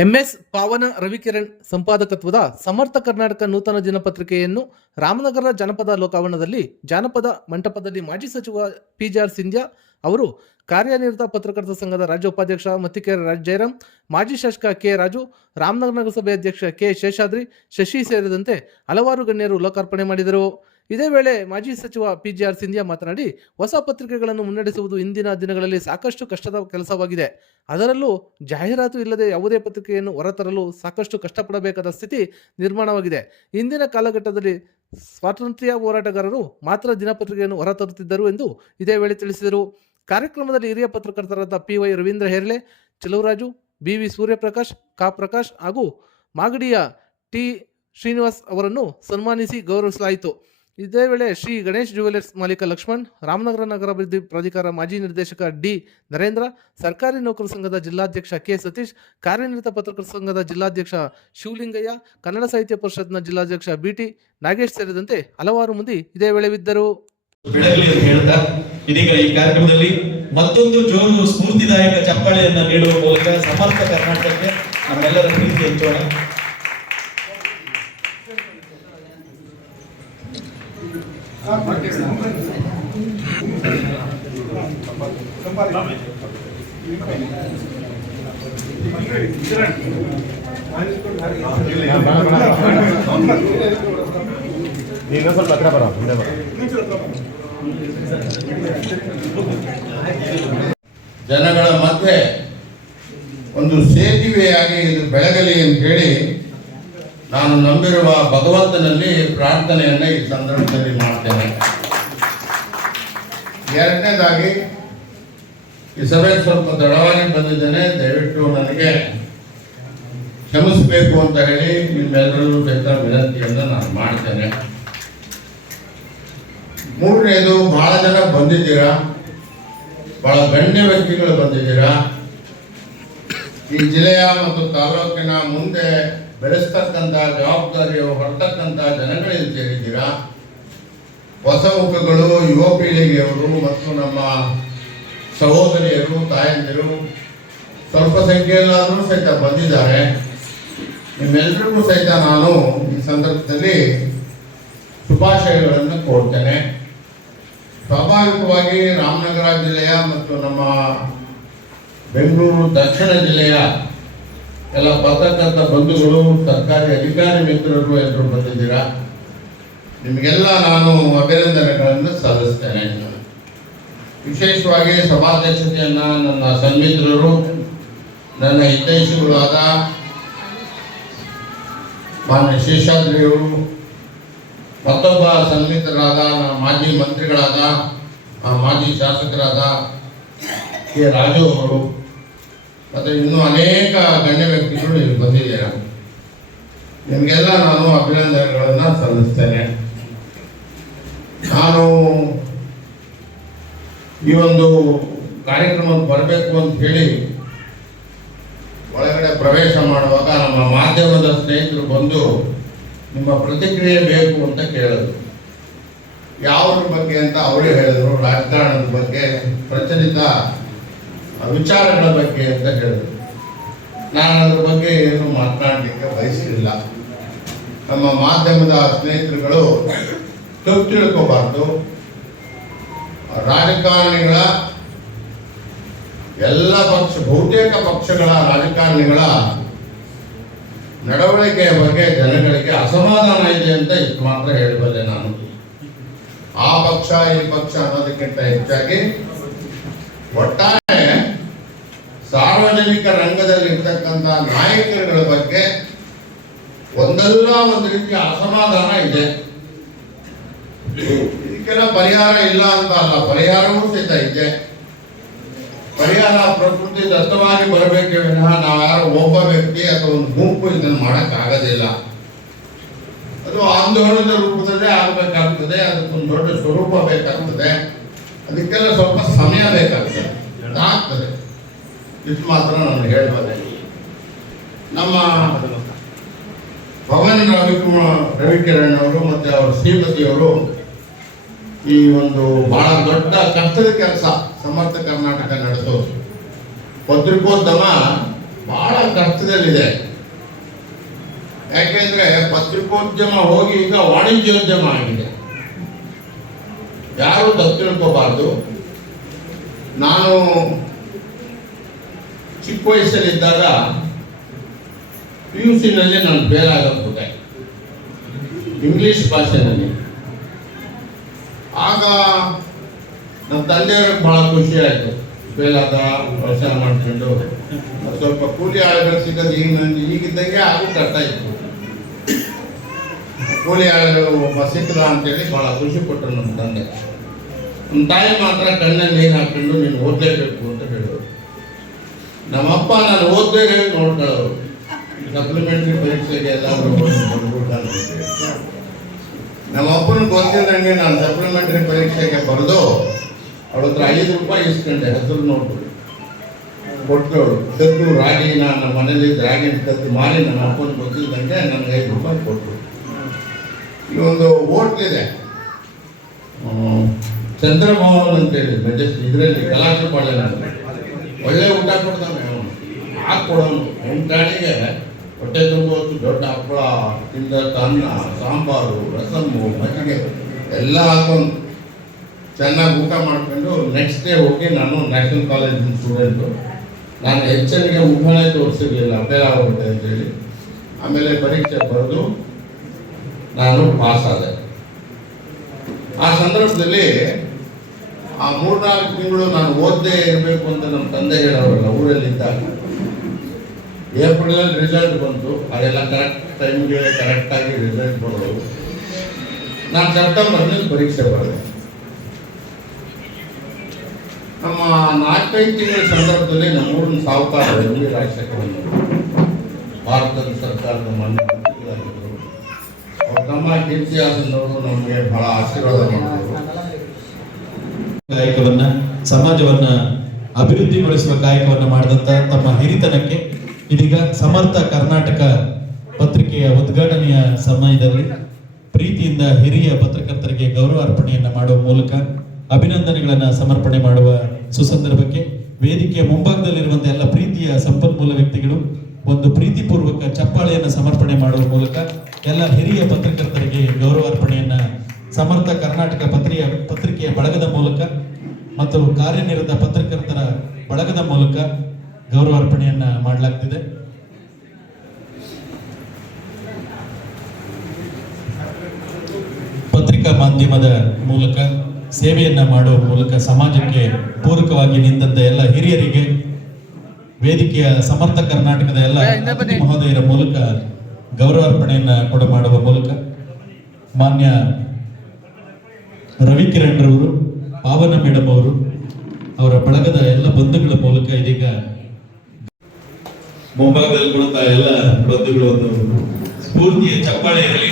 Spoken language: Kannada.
ಎಂಎಸ್ ಪಾವನ ರವಿಕಿರಣ್ ಸಂಪಾದಕತ್ವದ ಸಮರ್ಥ ಕರ್ನಾಟಕ ನೂತನ ದಿನಪತ್ರಿಕೆಯನ್ನು ರಾಮನಗರ ಜನಪದ ಲೋಕಾವರಣದಲ್ಲಿ ಜಾನಪದ ಮಂಟಪದಲ್ಲಿ ಮಾಜಿ ಸಚಿವ ಪಿಜಾರ್ ಸಿಂಧ್ಯಾ ಅವರು, ಕಾರ್ಯನಿರತ ಪತ್ರಕರ್ತರ ಸಂಘದ ರಾಜ್ಯ ಉಪಾಧ್ಯಕ್ಷ ಮತ್ತಿಕೆರೆ ಜಯರಾಮ್, ಮಾಜಿ ಶಾಸಕ ಕೆ ರಾಜು, ರಾಮನಗರ ನಗರಸಭೆ ಅಧ್ಯಕ್ಷ ಕೆ ಶೇಷಾದ್ರಿ, ಶಶಿ ಸೇರಿದಂತೆ ಹಲವಾರು ಗಣ್ಯರು ಲೋಕಾರ್ಪಣೆ ಮಾಡಿದರು. ಇದೇ ವೇಳೆ ಮಾಜಿ ಸಚಿವ ಪಿಜಿಆರ್ ಸಿಂಧ್ಯಾ ಮಾತನಾಡಿ, ಹೊಸ ಪತ್ರಿಕೆಗಳನ್ನು ಮುನ್ನಡೆಸುವುದು ಇಂದಿನ ದಿನಗಳಲ್ಲಿ ಸಾಕಷ್ಟು ಕಷ್ಟದ ಕೆಲಸವಾಗಿದೆ. ಅದರಲ್ಲೂ ಜಾಹೀರಾತು ಇಲ್ಲದೆ ಯಾವುದೇ ಪತ್ರಿಕೆಯನ್ನು ಹೊರತರಲು ಸಾಕಷ್ಟು ಕಷ್ಟಪಡಬೇಕಾದ ಸ್ಥಿತಿ ನಿರ್ಮಾಣವಾಗಿದೆ. ಇಂದಿನ ಕಾಲಘಟ್ಟದಲ್ಲಿ ಸ್ವಾತಂತ್ರ್ಯ ಹೋರಾಟಗಾರರು ಮಾತ್ರ ದಿನಪತ್ರಿಕೆಯನ್ನು ಹೊರತರುತ್ತಿದ್ದರು ಎಂದು ಇದೇ ವೇಳೆ ತಿಳಿಸಿದರು. ಕಾರ್ಯಕ್ರಮದಲ್ಲಿ ಹಿರಿಯ ಪತ್ರಕರ್ತರಾದ PY ರವೀಂದ್ರ ಹೆರ್ಲೆ, ಚೆಲುವರಾಜು, BV ಸೂರ್ಯಪ್ರಕಾಶ್, ಕಾ ಪ್ರಕಾಶ್ ಹಾಗೂ ಮಾಗಡಿಯ T ಶ್ರೀನಿವಾಸ್ ಅವರನ್ನು ಸನ್ಮಾನಿಸಿ ಗೌರವಿಸಲಾಯಿತು. ಇದೇ ವೇಳೆ ಶ್ರೀ ಗಣೇಶ್ ಜ್ಯುವೆಲರ್ಸ್ ಮಾಲೀಕ ಲಕ್ಷ್ಮಣ್, ರಾಮನಗರ ನಗರಾಭಿವೃದ್ಧಿ ಪ್ರಾಧಿಕಾರ ಮಾಜಿ ನಿರ್ದೇಶಕ D ನರೇಂದ್ರ, ಸರ್ಕಾರಿ ನೌಕರ ಸಂಘದ ಜಿಲ್ಲಾಧ್ಯಕ್ಷ K ಸತೀಶ್, ಕಾರ್ಯನಿರತ ಪತ್ರಕರ್ತರ ಸಂಘದ ಜಿಲ್ಲಾಧ್ಯಕ್ಷ ಶಿವಲಿಂಗಯ್ಯ, ಕನ್ನಡ ಸಾಹಿತ್ಯ ಪರಿಷತ್ನ ಜಿಲ್ಲಾಧ್ಯಕ್ಷ BT ನಾಗೇಶ್ ಸೇರಿದಂತೆ ಹಲವಾರು ಮಂದಿ ಇದೇ ವೇಳೆ ಇದ್ದರು. ಇದೀಗ ಈ ಕಾರ್ಯಕ್ರಮದಲ್ಲಿ ಮತ್ತೊಂದು ಜೋರು ಸ್ಫೂರ್ತಿದಾಯಕ ಚಪ್ಪಾಳೆಯನ್ನು ನೀಡುವ ಮೂಲಕ ಸಮರ್ಥ ಕರ್ನಾಟಕಕ್ಕೆ ನಮ್ಮೆಲ್ಲರ ಪ್ರೀತಿ ಹೆಚ್ಚೋಣ. ಈಗ ಸ್ವಲ್ಪ ಹತ್ರ ಬರೋ ಮುಂದೆ ಬರೋ. ಜನಗಳ ಮಧ್ಯೆ ಒಂದು ಸೇತುವೆಯಾಗಿ ಇದು ಬೆಳಗಲಿ ಅಂತ ಹೇಳಿ ನಾನು ನಂಬಿರುವ ಭಗವಂತನಲ್ಲಿ ಪ್ರಾರ್ಥನೆಯನ್ನು ಈ ಸಂದರ್ಭದಲ್ಲಿ ಮಾಡ್ತೇನೆ. ಎರಡನೇದಾಗಿ, ಈ ಸಭೆಗೆ ಸ್ವಲ್ಪ ತಡವಾಗಿ ಬಂದಿದ್ದೇನೆ, ದಯವಿಟ್ಟು ನನಗೆ ಕ್ಷಮಿಸಬೇಕು ಅಂತ ಹೇಳಿ ನಿಮ್ಮೆಲ್ಲರೂ ಸಹಿತ ವಿನಂತಿಯನ್ನು ನಾನು ಮಾಡ್ತೇನೆ. ಮೂರನೇದು, ಬಹಳ ಜನ ಬಂದಿದ್ದೀರಾ, ಬಹಳ ಗಣ್ಯ ವ್ಯಕ್ತಿಗಳು ಬಂದಿದ್ದೀರಾ. ಈ ಜಿಲ್ಲೆಯ ಮತ್ತು ತಾಲೂಕಿನ ಮುಂದೆ ಬೆಳೆಸ್ತಕ್ಕಂಥ ಜವಾಬ್ದಾರಿಯು ಹೊರತಕ್ಕಂಥ ಜನಗಳಲ್ಲಿ ಸೇರಿದ್ದೀರಾ. ಹೊಸ ಮುಖಗಳು, ಯುವ ಪೀಳಿಗೆಯವರು ಮತ್ತು ನಮ್ಮ ಸಹೋದರಿಯರು, ತಾಯಂದಿರು ಸ್ವಲ್ಪ ಸಂಖ್ಯೆಯಲ್ಲಾದರೂ ಸಹಿತ ಬಂದಿದ್ದಾರೆ. ನಿಮ್ಮೆಲ್ಲರಿಗೂ ಸಹಿತ ನಾನು ಈ ಸಂದರ್ಭದಲ್ಲಿ ಶುಭಾಶಯಗಳನ್ನು ಕೋರ್ತೇನೆ. ಸ್ವಾಭಾವಿಕವಾಗಿ ರಾಮನಗರ ಜಿಲ್ಲೆಯ ಮತ್ತು ನಮ್ಮ ಬೆಂಗಳೂರು ದಕ್ಷಿಣ ಜಿಲ್ಲೆಯ ಎಲ್ಲ ಪತ್ರಕರ್ತ ಬಂಧುಗಳು, ಸರ್ಕಾರಿ ಅಧಿಕಾರಿ ಮಿತ್ರರು ಎಲ್ಲರೂ ಬಂದಿದ್ದೀರಾ. ನಿಮಗೆಲ್ಲ ನಾನು ಅಭಿನಂದನೆಗಳನ್ನು ಸಲ್ಲಿಸ್ತೇನೆ. ವಿಶೇಷವಾಗಿ ಸಭಾಧ್ಯಕ್ಷತೆಯನ್ನು ನನ್ನ ಸನ್ಮಿತ್ರರು, ನನ್ನ ಹಿತೈಷಿಗಳಾದ ಮಾನ್ಯ ಶೇಷಾದ್ರಿಯವರು, ಮತ್ತೊಬ್ಬ ಸನ್ಮಿತ್ರರಾದ ಮಾಜಿ ಮಂತ್ರಿಗಳಾದ ಮಾಜಿ ಶಾಸಕರಾದ ಕೆ ರಾಜು ಅವರು, ಮತ್ತು ಇನ್ನೂ ಅನೇಕ ಗಣ್ಯ ವ್ಯಕ್ತಿಗಳು ಇಲ್ಲಿ ಬಂದಿದ್ದಾರೆ. ನಿಮಗೆಲ್ಲ ನಾನು ಅಭಿನಂದನೆಗಳನ್ನು ಸಲ್ಲಿಸ್ತೇನೆ. ನಾನು ಈ ಒಂದು ಕಾರ್ಯಕ್ರಮಕ್ಕೆ ಬರಬೇಕು ಅಂತ ಹೇಳಿ ಒಳಗಡೆ ಪ್ರವೇಶ ಮಾಡುವಾಗ ನಮ್ಮ ಮಾಧ್ಯಮದ ಸ್ನೇಹಿತರು ಬಂದು ನಿಮ್ಮ ಪ್ರತಿಕ್ರಿಯೆ ಬೇಕು ಅಂತ ಕೇಳಿದ್ರು. ಯಾವುದ್ರ ಬಗ್ಗೆ ಅಂತ ಅವರೇ ಹೇಳಿದ್ರು. ರಾಜಕಾರಣದ ಬಗ್ಗೆ, ಪ್ರಚಲಿತ ವಿಚಾರಗಳ ಬಗ್ಗೆ ಅಂತ ಹೇಳಿದ್ರು. ನಾನು ಅದ್ರ ಬಗ್ಗೆ ಏನು ಮಾತನಾಡಲಿಕ್ಕೆ ಬಯಸಲಿಲ್ಲ. ನಮ್ಮ ಮಾಧ್ಯಮದ ಸ್ನೇಹಿತರುಗಳು ತಪ್ಪು ತಿಳ್ಕೋಬಾರ್ದು. ರಾಜಕಾರಣಿಗಳ ಎಲ್ಲ ಬಹುತೇಕ ಪಕ್ಷಗಳ ರಾಜಕಾರಣಿಗಳ ನಡವಳಿಕೆಯ ಬಗ್ಗೆ ಜನಗಳಿಗೆ ಅಸಮಾಧಾನ ಇದೆ ಅಂತ ಇಷ್ಟು ಮಾತ್ರ ಹೇಳಬಲ್ಲೆ ನಾನು. ಆ ಪಕ್ಷ ಈ ಪಕ್ಷ ಅನ್ನೋದಕ್ಕಿಂತ ಹೆಚ್ಚಾಗಿ ಒಟ್ಟಾರೆ ಸಾರ್ವಜನಿಕ ರಂಗದಲ್ಲಿ ಇರ್ತಕ್ಕಂಥ ನಾಯಕರುಗಳ ಬಗ್ಗೆ ಒಂದಲ್ಲ ಒಂದು ರೀತಿಯ ಅಸಮಾಧಾನ ಇದೆ. ಇದಕ್ಕೆಲ್ಲ ಪರಿಹಾರ ಇಲ್ಲ ಅಂತ ಅಲ್ಲ, ಪರಿಹಾರವೂ ಸಹಿತ ಇದೆ. ಪರಿಹಾರ ಪ್ರಕೃತಿ ದತ್ತವಾಗಿ ಬರಬೇಕೇ ವಿನಃ ನಾವು ಯಾರೋ ಒಬ್ಬ ವ್ಯಕ್ತಿ ಅಥವಾ ಒಂದು ಗುಂಪು ಇದನ್ನು ಮಾಡೋಕ್ಕಾಗೋದಿಲ್ಲ. ಅದು ಆಂದೋಲನದ ರೂಪದಲ್ಲೇ ಆಗಬೇಕಾಗ್ತದೆ. ಅದಕ್ಕೊಂದು ದೊಡ್ಡ ಸ್ವರೂಪ ಬೇಕಾಗ್ತದೆ. ಅದಕ್ಕೆಲ್ಲ ಸ್ವಲ್ಪ ಸಮಯ ಬೇಕಾಗ್ತದೆ, ಆಗ್ತದೆ. ಇಷ್ಟು ಮಾತ್ರ ನಾನು ಹೇಳ್ಬೋದೆ. ನಮ್ಮ ಪವನ್ ರವಿಕಿರಣ್ ಅವರು ಮತ್ತು ಅವರ ಶ್ರೀಮತಿಯವರು ಈ ಒಂದು ಬಹಳ ದೊಡ್ಡ ಕಷ್ಟದ ಕೆಲಸ ಸಮರ್ಥ ಕರ್ನಾಟಕ ನಡೆಸೋದು. ಪತ್ರಿಕೋದ್ಯಮ ಬಹಳ ಕಷ್ಟದಲ್ಲಿದೆ. ಯಾಕೆಂದ್ರೆ ಪತ್ರಿಕೋದ್ಯಮ ಹೋಗಿ ಈಗ ವಾಣಿಜ್ಯೋದ್ಯಮ ಆಗಿದೆ. ಯಾರು ತಪ್ಪು ತಿಳ್ಕೋಬಾರ್ದು. ನಾನು ಚಿಕ್ಕ ವಯಸ್ಸಲ್ಲಿದ್ದಾಗ PUC-ನಲ್ಲಿ ನಾನು ಫೇಲ್ ಆಗೋಗ್ಬಿಟ್ಟೆ ಇಂಗ್ಲಿಷ್ ಭಾಷೆನಲ್ಲಿ. ಆಗ ನಮ್ಮ ತಂದೆಯವ್ರಿಗೆ ಬಹಳ ಖುಷಿ ಆಯಿತು. ಫೇಲ್ ಆದ ವ್ಯವಸಾಯ ಮಾಡ್ಕೊಂಡು ಸ್ವಲ್ಪ ಕೂಲಿ ಆಳುಗಳು ಸಿಗೋದು ಈಗಿದ್ದಂಗೆ ಹಾಗೂ ಕಷ್ಟ ಇತ್ತು. ಕೂಲಿ ಆಳುಗಳು ಒಬ್ಬ ಸಿಕ್ಕದ ಅಂತೇಳಿ ಬಹಳ ಖುಷಿ ಪಟ್ಟರು ನಮ್ಮ ತಂದೆ. ನಮ್ಮ ತಾಯಿ ಮಾತ್ರ ಕಣ್ಣಲ್ಲಿ ನೀರು ಹಾಕೊಂಡು ನೀನು ಓದಲೇಬೇಕು ಅಂತ ಹೇಳಿದ್ರು. ನಮ್ಮಪ್ಪ ನಾನು ಓದ್ದೇ ನೋಡ್ಕೊಳ್ಳೋರು. ಸಪ್ಲಿಮೆಂಟ್ರಿ ಪರೀಕ್ಷೆಗೆ ಎಲ್ಲಾದರೂ ನಮ್ಮ ಅಪ್ಪನ ಗೊತ್ತಿದ್ದಂಗೆ ನಾನು ಸಪ್ಲಿಮೆಂಟ್ರಿ ಪರೀಕ್ಷೆಗೆ ಬರೆದು ಅವಳ ಹತ್ರ 5 ರೂಪಾಯಿ ಇಸ್ಕೊಂಡೆ. ಹೆಸರು ನೋಡ್ಬಿಟ್ಟು ಕೊಟ್ಟವಳು ಕದ್ದು ರಾಗಿ, ನಾನು ನಮ್ಮ ಮನೇಲಿ ರಾಗಿ ಕದ್ದು ಮಾರಿ ನಮ್ಮ ಅಪ್ಪನ ಗೊತ್ತಿದ್ದಂಗೆ ನನಗೆ 5 ರೂಪಾಯಿ ಕೊಟ್ಟರು. ಈ ಒಂದು ಹೋಟ್ಲಿದೆ ಚಂದ್ರಮೋಹನ್ ಅಂತೇಳಿ ಮೆಜೆಸ್ಟ್ ಇದರಲ್ಲಿ ಕಲಾಸಪಾಳ್ಯ, ಒಳ್ಳೆ ಊಟ ಕೊಡ್ತಾನೆ ಅವನು. ಹಾಕ್ಕೊಡೋನು ಊಟಣಿಗೆ ಹೊಟ್ಟೆ ತುಂಬುವಷ್ಟು ದೊಡ್ಡ ಹಪ್ಪಳ, ತಿಂದ ಅನ್ನ, ಸಾಂಬಾರು, ರಸಮ್ಮು, ಮಜ್ಜಿಗೆ ಎಲ್ಲ ಹಾಕೊಂಡು ಚೆನ್ನಾಗಿ ಊಟ ಮಾಡ್ಕೊಂಡು ನೆಕ್ಸ್ಟ್ ಡೇ ಹೋಗಿ ನಾನು ನ್ಯಾಷನಲ್ ಕಾಲೇಜಿನ ಸ್ಟೂಡೆಂಟು. ನಾನು HNಗೆ ಮುಖನೇ ತೋರಿಸಿರ್ಲಿಲ್ಲ, ಫೇಲ್ ಆಗೋಗುತ್ತೆ ಅಂತೇಳಿ. ಆಮೇಲೆ ಪರೀಕ್ಷೆ ಬರೆದು ನಾನು ಪಾಸ್ ಆದೆ. ಆ ಸಂದರ್ಭದಲ್ಲಿ ಆ 3-4 ತಿಂಗಳು ನಾನು ಓದದೇ ಇರಬೇಕು ಅಂತ ನಮ್ಮ ತಂದೆ ಹೇಳೋರಲ್ಲ ಊರಲ್ಲಿದ್ದಾಗ. ಏಪ್ರಿಲಲ್ಲಿ ರಿಸಲ್ಟ್ ಬಂತು. ಅದೆಲ್ಲ ಕರೆಕ್ಟ್ ಟೈಮ್ಗೆ ಕರೆಕ್ಟಾಗಿ ರಿಸಲ್ಟ್ ಬರೋದು. ನಾನು ಸೆಪ್ಟೆಂಬರ್ನಲ್ಲಿ ಪರೀಕ್ಷೆ ಬರೆದೆ. ನಮ್ಮ 4-5 ತಿಂಗಳ ಸಂದರ್ಭದಲ್ಲಿ ನಮ್ಮೂರಿನ ಸಾಹುಕಾರ MV ರಾಜಶೇಖರನ್ ಭಾರತದ ಸರ್ಕಾರದ ಮಾನ್ಯ ಮಂತ್ರಿಗಳಾಗಿದ್ದರು. ಅವ್ರ ತಮ್ಮ ಕೀರ್ತಿಹಾಸನವರು ನಮಗೆ ಬಹಳ ಆಶೀರ್ವಾದ ಮಾಡಿದರು. ಕಾಯಕವನ್ನ, ಸಮಾಜವನ್ನ ಅಭಿವೃದ್ಧಿಗೊಳಿಸುವ ಕಾಯಕವನ್ನ ಮಾಡಿದಂತ ತಮ್ಮ ಹಿರಿತನಕ್ಕೆ ಇದೀಗ ಸಮರ್ಥ ಕರ್ನಾಟಕ ಪತ್ರಿಕೆಯ ಉದ್ಘಾಟನೆಯ ಸಮಯದಲ್ಲಿ ಪ್ರೀತಿಯಿಂದ ಹಿರಿಯ ಪತ್ರಕರ್ತರಿಗೆ ಗೌರವ ಅರ್ಪಣೆಯನ್ನ ಮಾಡುವ ಮೂಲಕ ಅಭಿನಂದನೆಗಳನ್ನ ಸಮರ್ಪಣೆ ಮಾಡುವ ಸುಸಂದರ್ಭಕ್ಕೆ ವೇದಿಕೆಯ ಮುಂಭಾಗದಲ್ಲಿರುವಂತಹ ಎಲ್ಲ ಪ್ರೀತಿಯ ಸಂಪನ್ಮೂಲ ವ್ಯಕ್ತಿಗಳು ಒಂದು ಪ್ರೀತಿಪೂರ್ವಕ ಚಪ್ಪಾಳೆಯನ್ನು ಸಮರ್ಪಣೆ ಮಾಡುವ ಮೂಲಕ ಎಲ್ಲ ಹಿರಿಯ ಪತ್ರಕರ್ತರಿಗೆ ಗೌರವ ಅರ್ಪಣೆಯನ್ನ ಸಮರ್ಥ ಕರ್ನಾಟಕ ಪತ್ರಿಕೆಯ ಬಳಗದ ಮೂಲಕ ಮತ್ತು ಕಾರ್ಯನಿರತ ಪತ್ರಕರ್ತರ ಬಳಗದ ಮೂಲಕ ಗೌರವ ಅರ್ಪಣೆಯನ್ನ ಮಾಡಲಾಗ್ತಿದೆ. ಪತ್ರಿಕಾ ಮಾಧ್ಯಮದ ಮೂಲಕ ಸೇವೆಯನ್ನ ಮಾಡುವ ಮೂಲಕ ಸಮಾಜಕ್ಕೆ ಪೂರಕವಾಗಿ ನಿಂತ ಎಲ್ಲ ಹಿರಿಯರಿಗೆ ವೇದಿಕೆಯ ಸಮರ್ಥ ಕರ್ನಾಟಕದ ಎಲ್ಲ ಅತಿಥಿ ಮಹೋದಯರ ಮೂಲಕ ಗೌರವ ಅರ್ಪಣೆಯನ್ನ ಮಾಡುವ ಮೂಲಕ ಮಾನ್ಯ ರವಿಕಿರಣ್ ರವರು, ಪಾವನ ಮೇಡಮ್ ಅವರು, ಅವರ ಬಳಗದ ಎಲ್ಲ ಬಂಧುಗಳ ಮೂಲಕ ಇದೀಗ ಮುಂಭಾಗದಲ್ಲಿ ಕೊಡುತ್ತಾ ಎಲ್ಲ ಬಂಧುಗಳು ಒಂದು ಸ್ಫೂರ್ತಿಯ ಚಪ್ಪಾಳೆ ಇರಲಿ.